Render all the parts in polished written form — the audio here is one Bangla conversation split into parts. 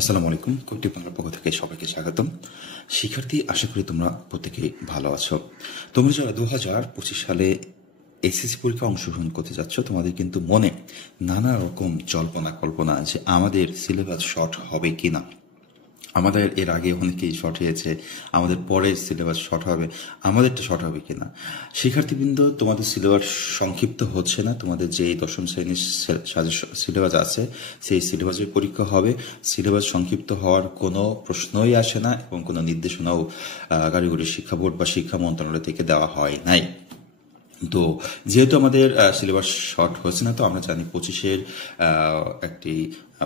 আসসালামু আলাইকুম। কবিটি বাংলার পক্ষ থেকে সবাইকে স্বাগতম। শিক্ষার্থী, আশা করি তোমরা প্রত্যেকেই ভালো আছো। তোমরা যারা 2025 সালে এসএসসি পরীক্ষা অংশগ্রহণ করতে যাচ্ছ, তোমাদের কিন্তু মনে নানা রকম জল্পনা কল্পনা আছে আমাদের সিলেবাস শর্ট হবে কিনা। আমাদের এর আগে অনেকেই শর্ট হয়েছে, আমাদের পরের সিলেবাস শর্ট হবে, আমাদেরটা শর্ট হবে কিনা। শিক্ষার্থীবৃন্দ, তোমাদের সিলেবাস সংক্ষিপ্ত হচ্ছে না। তোমাদের যে দশম শ্রেণীর সিলেবাস আছে সেই সিলেবাসের পরীক্ষা হবে। সিলেবাস সংক্ষিপ্ত হওয়ার কোনো প্রশ্নই আসে না এবং কোনো নির্দেশনাও কারিগরি শিক্ষা বোর্ড বা শিক্ষা মন্ত্রণালয় থেকে দেওয়া হয় নাই। তো যেহেতু আমাদের সিলেবাস শর্ট হচ্ছে না, তো আমরা জানি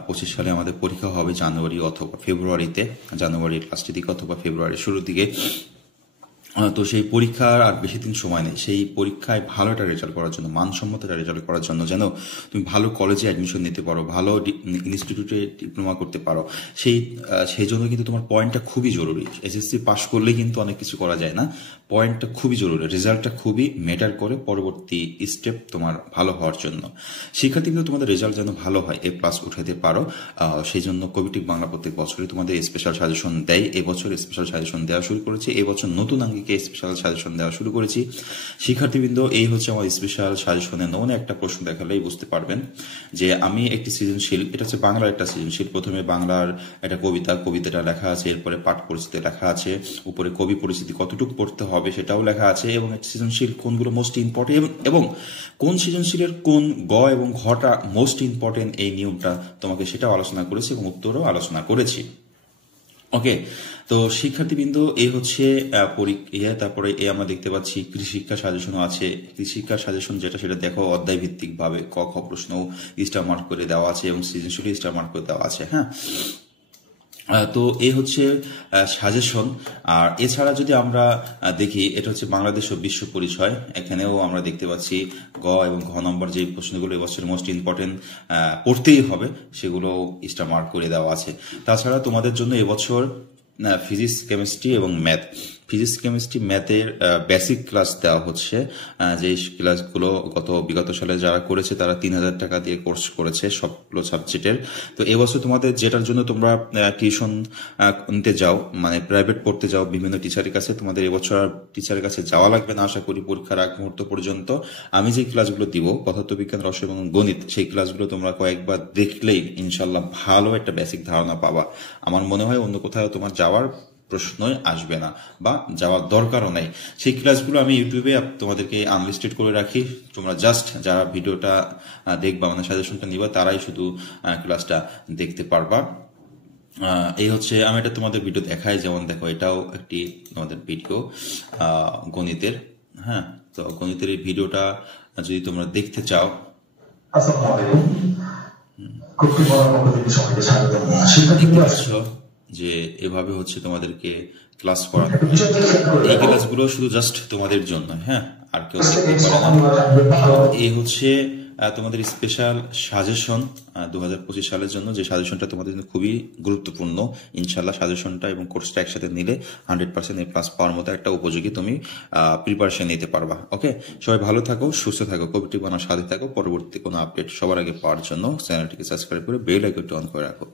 25 সালে আমাদের পরীক্ষা হবে জানুয়ারি অথবা ফেব্রুয়ারিতে, জানুয়ারির লাস্টের দিকে অথবা ফেব্রুয়ারির শুরুর দিকে। তো সেই পরীক্ষার আর বেশি দিন সময় নেই। সেই পরীক্ষায় ভালো একটা রেজাল্ট করার জন্য, মানসম্মত একটা রেজাল্ট করার জন্য, যেন তুমি ভালো কলেজে অ্যাডমিশন নিতে পারো, ভালো ইনস্টিটিউটে ডিপ্লোমা করতে পারো, সেই জন্য কিন্তু তোমার পয়েন্টটা খুবই জরুরি। এসএসসি পাশ করলে কিন্তু অনেক কিছু করা যায় না, পয়েন্টটা খুবই জরুরি, রেজাল্টটা খুবই ম্যাটার করে পরবর্তী স্টেপ তোমার ভালো হওয়ার জন্য। শিক্ষার্থীদের তোমাদের রেজাল্ট যেন ভালো হয়, A+ উঠাতে পারো, সেই জন্য কবিটিক বাংলা প্রত্যেক বছরই তোমাদের স্পেশাল সাজেশন দেয়। এবছর স্পেশাল সাজেশন দেওয়া শুরু করেছে, এবছর নতুন আঙ্গিকে স্পেশাল সাজেশন দেওয়া শুরু করেছি। শিক্ষার্থীবৃন্দ, এই হচ্ছে আমার স্পেশাল সাজেশনে। নমুনা একটা প্রশ্ন দেখালেই বুঝতে পারবেন যে আমি একটি সৃজনশীল, এটা হচ্ছে বাংলার একটা সৃজনশীল। প্রথমে বাংলার একটা কবিতাটা লেখা আছে, এরপরে পাঠ পরিস্থিতি লেখা আছে, উপরে কবি পরিস্থিতি কতটুকু পড়তে হবে সেটাও লেখা আছে, এবং সৃজনশীল কোনগুলো মোস্ট ইম্পর্টেন্ট এবং কোন সৃজনশীলের কোন গ এবং ঘটা মোস্ট ইম্পর্টেন্ট, এই নিয়মটা তোমাকে সেটাও আলোচনা করেছি এবং উত্তরও আলোচনা করেছি। ওকে, তো শিক্ষার্থীবৃন্দ, এই হচ্ছে পরীক্ষা। তারপরে আমরা দেখতে পাচ্ছি কৃষিশিক্ষা সাজেশনও আছে। কৃষিশিক্ষার সাজেশন যেটা, সেটা দেখো অধ্যায় ভিত্তিক ভাবে ক খ প্রশ্ন স্টার মার্ক করে দেওয়া আছে এবং সৃজনশীল স্টার মার্ক করে দেওয়া আছে। হ্যাঁ, তো এই হচ্ছে সাজেশন। আর এছাড়া যদি আমরা দেখি, এটা হচ্ছে বাংলাদেশ ও বিশ্ব পরিচয়। এখানেও আমরা দেখতে পাচ্ছি গ এবং ঘ নম্বর যে প্রশ্নগুলো এবছর মোস্ট ইম্পর্টেন্ট পড়তেই হবে, সেগুলো স্টার মার্ক করে দেওয়া আছে। তাছাড়া তোমাদের জন্য এবছর ফিজিক্স, কেমিস্ট্রি এবং ম্যাথ, ফিজিক্স, কেমিস্ট্রি, ম্যাথের বেসিক ক্লাস দেওয়া হচ্ছে। যে ক্লাসগুলো বিগত সালে যারা করেছে তারা 3000 টাকা দিয়ে কোর্স করেছে সবগুলো সাবজেক্টের। তো এবছর তোমাদের যেটার জন্য তোমরা টিউশন নিতে যাও, মানে প্রাইভেট পড়তে যাও বিভিন্ন টিচারের কাছে, তোমাদের এবছর আর টিচারের কাছে যাওয়া লাগবে না আশা করি পরীক্ষার আগ মুহূর্ত পর্যন্ত। আমি যে ক্লাসগুলো দিব, পদার্থবিজ্ঞান, রসায়ন এবং গণিত, সেই ক্লাসগুলো তোমরা কয়েকবার দেখলেই ইনশাল্লাহ ভালো একটা বেসিক ধারণা পাবা। আমার মনে হয় অন্য কোথাও তোমার যাওয়ার প্রশ্নই আসবে না বা যাওয়ার দরকারও নাই। সেই ক্লাসগুলো আমি ইউটিউবে তোমাদেরকে আনলিস্টেড করে রাখি। তোমরা জাস্ট যারা ভিডিওটা দেখবা, মানে সাজেশনটা নিবা, তারাই শুধু ক্লাসটা দেখতে পারবা। এই হচ্ছে, আমি এটা তোমাদের ভিডিও দেখাই, যেমন দেখো এটাও একটি তোমাদের ভিডিও গণিতের। হ্যাঁ, তো গণিতের এই ভিডিওটা যদি তোমরা দেখতে চাও, যে এভাবে হচ্ছে তোমাদেরকে ক্লাস করানো। এই ক্লাসগুলো শুধু জাস্ট তোমাদের জন্য, হ্যাঁ, আর কেউ দেখতে পারে না। এই হচ্ছে তোমাদের স্পেশাল সাজেশন 2025 সালের জন্য, যে সাজেশনটা তোমাদের জন্য খুবই গুরুত্বপূর্ণ। ইনশাল্লাহ সাজেশনটা এবং কোর্সটা একসাথে নিলে 100% A+ পাওয়ার মতো একটা উপযোগী তুমি প্রিপারেশন নিতে পারবা। ওকে, সবাই ভালো থাকো, সুস্থ থাকো, কবিটি বানার সাথে থাকো। পরবর্তী কোনো আপডেট সবার আগে পাওয়ার জন্য চ্যানেলটিকে সাবস্ক্রাইব করে বেল আইকনটি অন করে রাখো।